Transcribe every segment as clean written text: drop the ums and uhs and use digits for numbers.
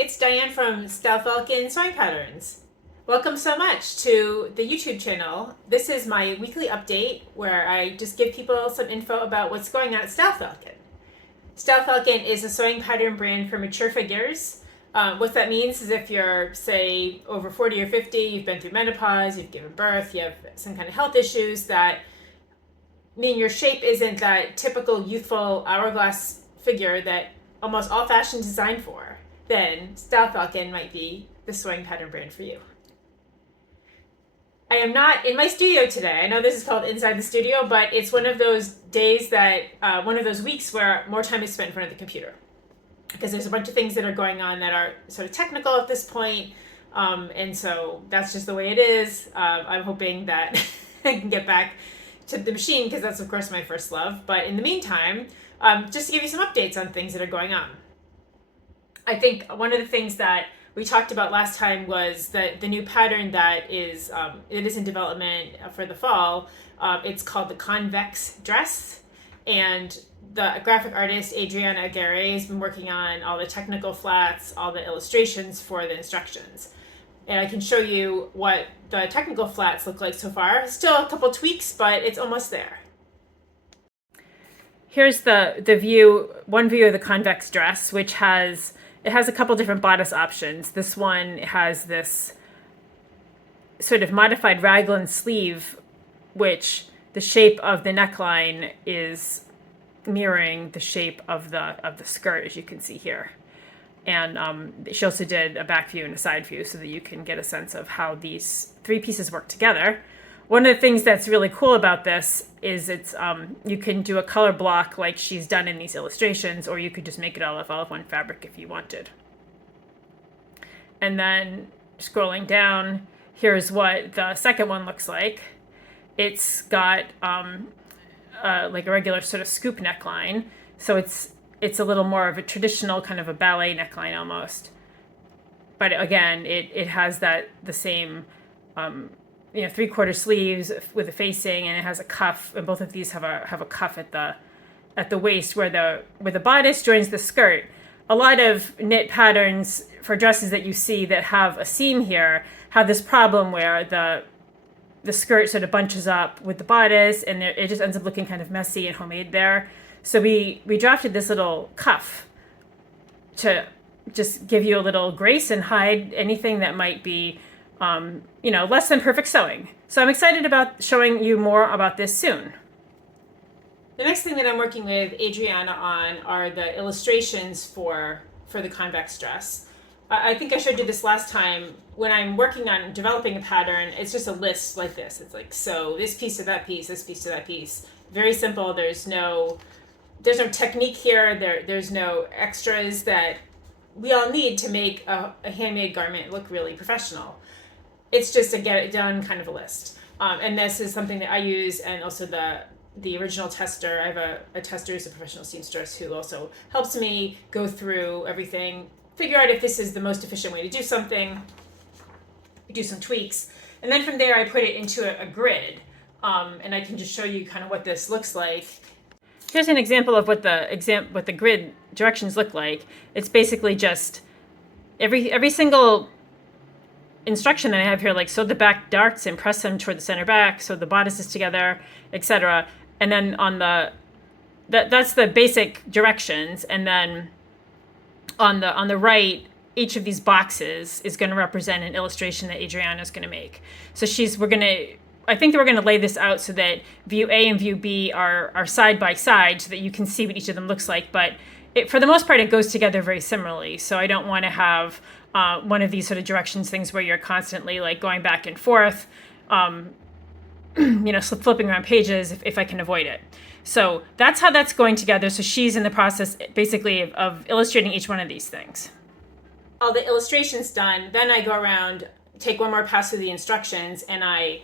it's Diane from Style Falcon Sewing Patterns. Welcome so much to the YouTube channel. This is my weekly update where I just give people some info about what's going on at Style Falcon. Style Falcon is a sewing pattern brand for mature figures. What that means is if you're, say, over 40 or 50, you've been through menopause, you've given birth, you have some kind of health issues that mean your shape isn't that typical youthful hourglass figure that almost all fashion is designed for, then Style Falcon might be the sewing pattern brand for you. I am not in my studio today. I know this is called Inside the Studio, but it's one of those days that, one of those weeks where more time is spent in front of the computer. Because there's a bunch of things that are going on that are sort of technical at this point. And so that's just the way it is. I'm hoping that I can get back to the machine because that's of course my first love. But in the meantime, just to give you some updates on things that are going on. I think one of the things that we talked about last time was the new pattern that is it is in development for the fall. It's called the Convex Dress, and the graphic artist Adriana Aguirre has been working on all the technical flats, all the illustrations for the instructions. And I can show you what the technical flats look like so far. Still a couple tweaks, but it's almost there. Here's the view, one view of the Convex Dress, which has a couple different bodice options. This one has this sort of modified raglan sleeve, which the shape of the neckline is mirroring the shape of the skirt, as you can see here. And she also did a back view and a side view so that you can get a sense of how these three pieces work together. One of the things that's really cool about this is it's you can do a color block like she's done in these illustrations, or you could just make it all of one fabric if you wanted. And then scrolling down, here's what the second one looks like. It's got like a regular sort of scoop neckline, so it's a little more of a traditional kind of a ballet neckline almost. But again, it has the same 3/4 sleeves with a facing, and it has a cuff, and both of these have a cuff at the waist where the bodice joins the skirt. A lot of knit patterns for dresses that you see that have a seam here have this problem where the skirt sort of bunches up with the bodice, and it just ends up looking kind of messy and homemade there. So we drafted this little cuff to just give you a little grace and hide anything that might be less than perfect sewing. So I'm excited about showing you more about this soon. The next thing that I'm working with Adriana on are the illustrations for the Convex Dress. I think I showed you this last time. When I'm working on developing a pattern, it's just a list like this. It's like, so this piece to that piece, this piece to that piece. Very simple. There's no technique here. There's no extras that we all need to make a handmade garment look really professional. It's just a get it done kind of a list. And this is something that I use, and also the original tester. I have a tester who's a professional seamstress who also helps me go through everything, figure out if this is the most efficient way to do something, do some tweaks. And then from there I put it into a grid. And I can just show you kind of what this looks like. Here's an example of what the grid directions look like. It's basically just every single instruction that I have here, like sew the back darts and press them toward the center back, sew the bodices together, etc. And then on that's the basic directions. And then on the right, each of these boxes is going to represent an illustration that Adriana is going to make. So I think that we're going to lay this out so that view A and view B are side by side so that you can see what each of them looks like. But for the most part, it goes together very similarly. So I don't want to have one of these sort of directions things where you're constantly like going back and forth, flipping around pages if I can avoid it. So that's how that's going together. So she's in the process basically of illustrating each one of these things. All the illustrations done, then I go around, take one more pass through the instructions, and I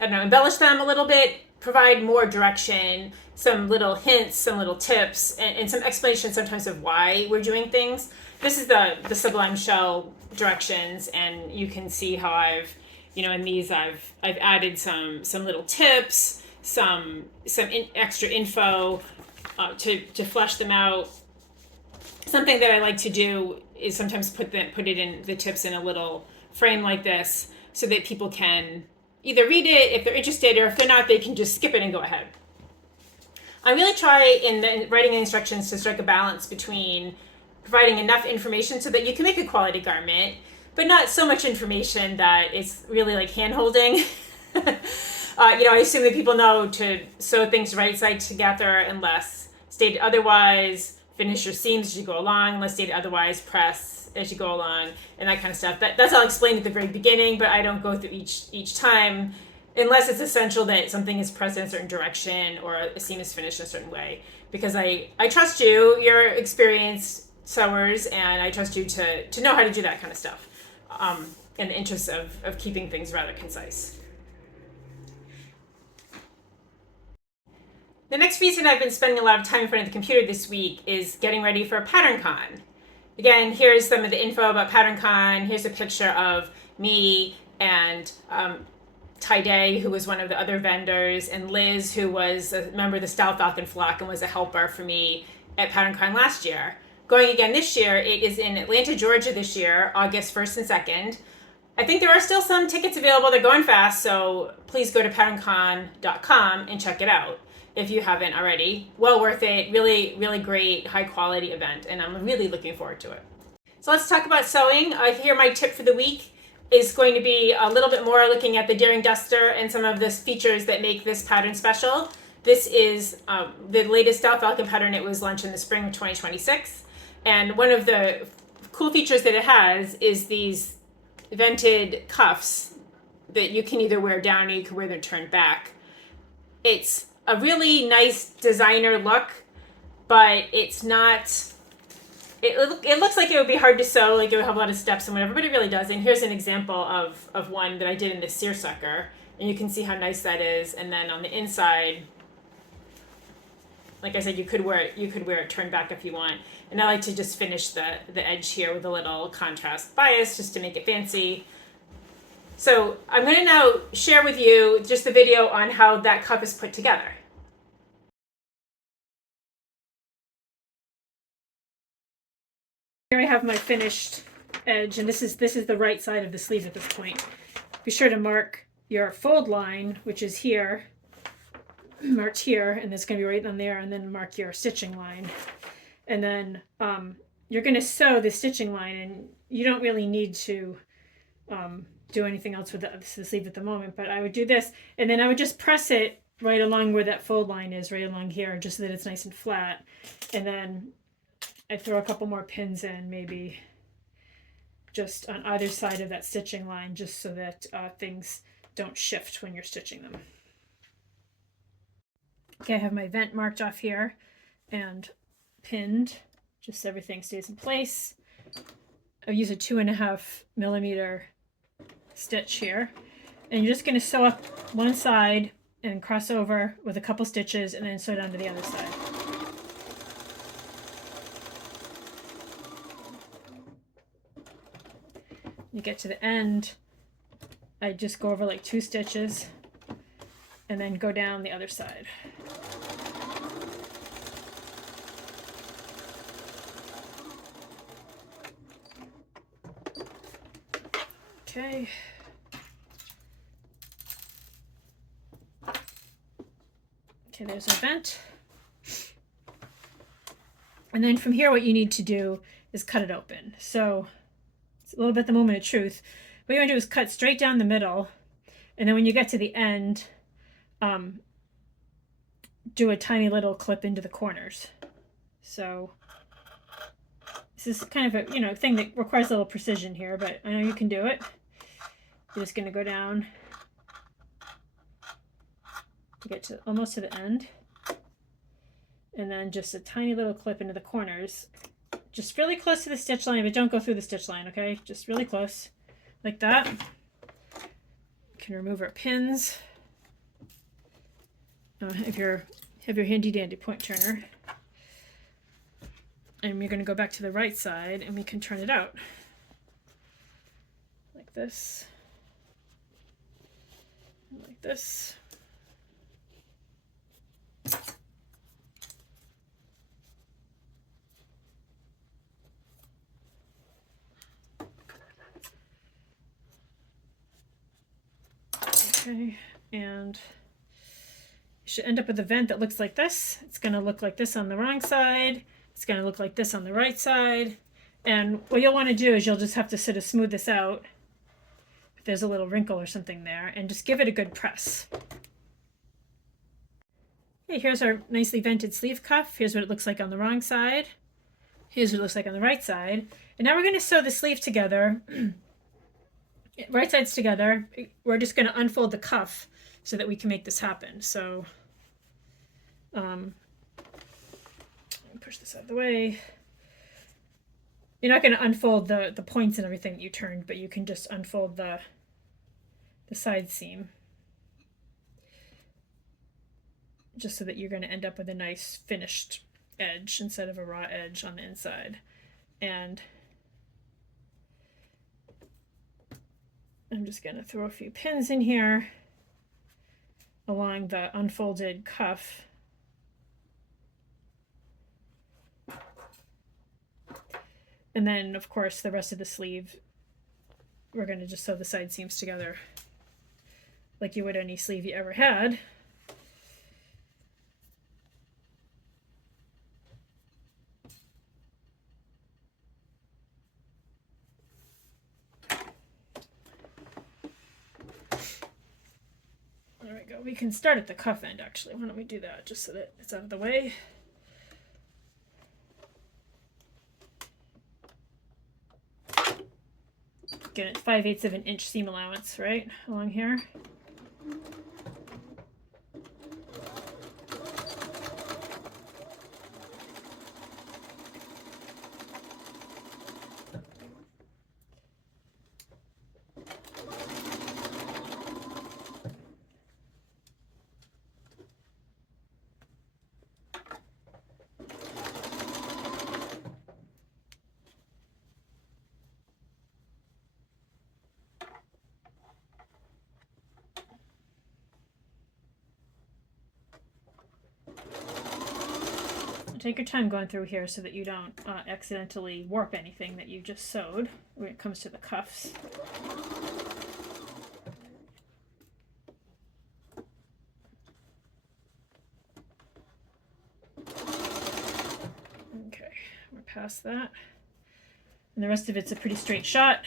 embellish them a little bit, provide more direction, some little hints, some little tips, and some explanation sometimes of why we're doing things. This is the Sublime Shell directions, and you can see how I've in these I've added some little tips, some extra info to flesh them out. something that I like to do is sometimes put it in the tips in a little frame like this so that people can either read it if they're interested, or if they're not, they can just skip it and go ahead. I really try in the writing instructions to strike a balance between providing enough information so that you can make a quality garment, but not so much information that it's really like hand-holding. I assume that people know to sew things right side together unless stated otherwise, finish your seams as you go along, unless stated otherwise, press as you go along, and that kind of stuff. That's all explained at the very beginning, but I don't go through each time unless it's essential that something is pressed in a certain direction or a seam is finished in a certain way. Because I trust you, you're experienced sewers, and I trust you to know how to do that kind of stuff in the interest of keeping things rather concise. The next reason I've been spending a lot of time in front of the computer this week is getting ready for PatternCon. Again, here's some of the info about PatternCon. Here's a picture of me and Ty-Day, who was one of the other vendors, and Liz, who was a member of the Style Falcon flock and was a helper for me at PatternCon last year. Going again this year, it is in Atlanta, Georgia this year, August 1st and 2nd. I think there are still some tickets available. They're going fast, so please go to PatternCon.com and check it out if you haven't already. Well worth it. Really, really great, high quality event, and I'm really looking forward to it. So let's talk about sewing. Here, my tip for the week is going to be a little bit more looking at the Daring Duster and some of the features that make this pattern special. This is the latest Style Falcon pattern. It was launched in the spring of 2026. And one of the cool features that it has is these vented cuffs that you can either wear down or you can wear them turned back. It's a really nice designer look, but it's not... It looks like it would be hard to sew, like it would have a lot of steps and whatever, but it really doesn't. Here's an example of one that I did in the seersucker, and you can see how nice that is. And then on the inside, like I said, you could wear it turned back if you want. And I like to just finish the edge here with a little contrast bias just to make it fancy. So I'm going to now share with you just the video on how that cuff is put together. Here I have my finished edge, and this is the right side of the sleeve at this point. Be sure to mark your fold line, which is here, marked here, and it's going to be right on there, and then mark your stitching line. And then you're going to sew the stitching line, and you don't really need to do anything else with the sleeve at the moment, but I would do this, and then I would just press it right along where that fold line is, right along here, just so that it's nice and flat. And then I throw a couple more pins in, maybe just on either side of that stitching line, just so that things don't shift when you're stitching them. Okay, I have my vent marked off here and pinned, just so everything stays in place. I use a 2.5mm stitch here, and you're just going to sew up one side and cross over with a couple stitches, and then sew down to the other side. You get to the end, I just go over like 2 stitches and then go down the other side. Okay. Okay, there's our vent. And then from here, what you need to do is cut it open. So it's a little bit the moment of truth. What you want to do is cut straight down the middle, and then when you get to the end, do a tiny little clip into the corners. So this is kind of a thing that requires a little precision here, but I know you can do it. You're just going to go down to get to almost to the end, and then just a tiny little clip into the corners, just really close to the stitch line, but don't go through the stitch line, okay? Just really close, like that. You can remove our pins. If you have your handy dandy point turner, and we're going to go back to the right side, and we can turn it out like this, like this. Okay, and you should end up with a vent that looks like this. It's going to look like this on the wrong side. It's going to look like this on the right side. And what you'll want to do is you'll just have to sort of smooth this out if there's a little wrinkle or something there, and just give it a good press. Okay, here's our nicely vented sleeve cuff. Here's what it looks like on the wrong side. Here's what it looks like on the right side. And now we're going to sew the sleeve together. Right sides together. We're just going to unfold the cuff so that we can make this happen. So push this out of the way. You're not going to unfold the points and everything that you turned, but you can just unfold the side seam, just so that you're going to end up with a nice finished edge instead of a raw edge on the inside. And I'm just going to throw a few pins in here along the unfolded cuff. And then, of course, the rest of the sleeve, we're going to just sew the side seams together like you would any sleeve you ever had. There we go. We can start at the cuff end, actually. Why don't we do that just so that it's out of the way. Again, it's 5/8 of an inch seam allowance, right, along here. Take your time going through here so that you don't accidentally warp anything that you just sewed when it comes to the cuffs. Okay, we're past that. And the rest of it's a pretty straight shot.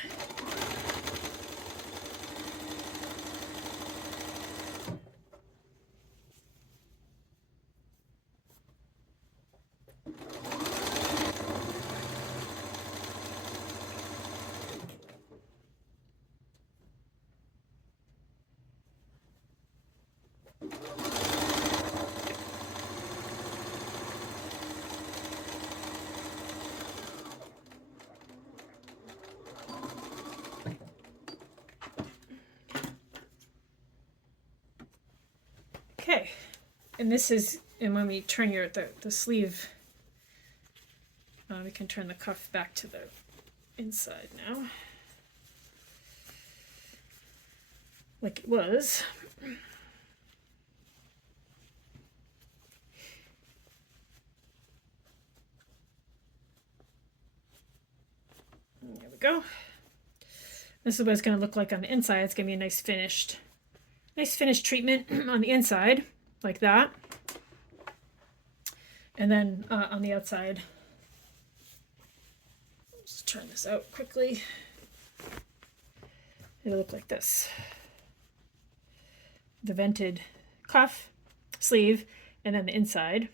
Okay, and this is, and when we turn the sleeve, we can turn the cuff back to the inside now, like it was. There we go. This is what it's going to look like on the inside. It's going to be a nice finished treatment on the inside, like that. And then on the outside, just turn this out quickly. It'll look like this. The vented cuff, sleeve, and then the inside.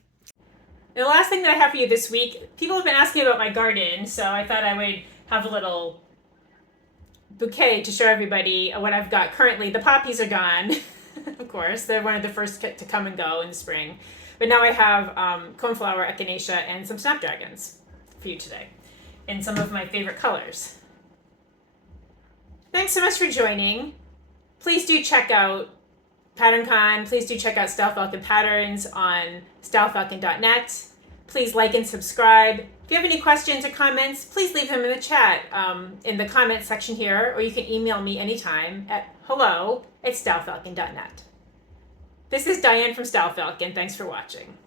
The last thing that I have for you this week, people have been asking about my garden, so I thought I would have a little bouquet to show everybody what I've got currently. The poppies are gone, of course. They're one of the first to come and go in the spring. But now I have coneflower, echinacea, and some snapdragons for you today in some of my favorite colors. Thanks so much for joining. Please do check out PatternCon. Please do check out Style Falcon Patterns on stylefalcon.net. Please like and subscribe. If you have any questions or comments, please leave them in the chat in the comments section here, or you can email me anytime at hello@stylefalcon.net. This is Diane from Style Falcon. Thanks for watching.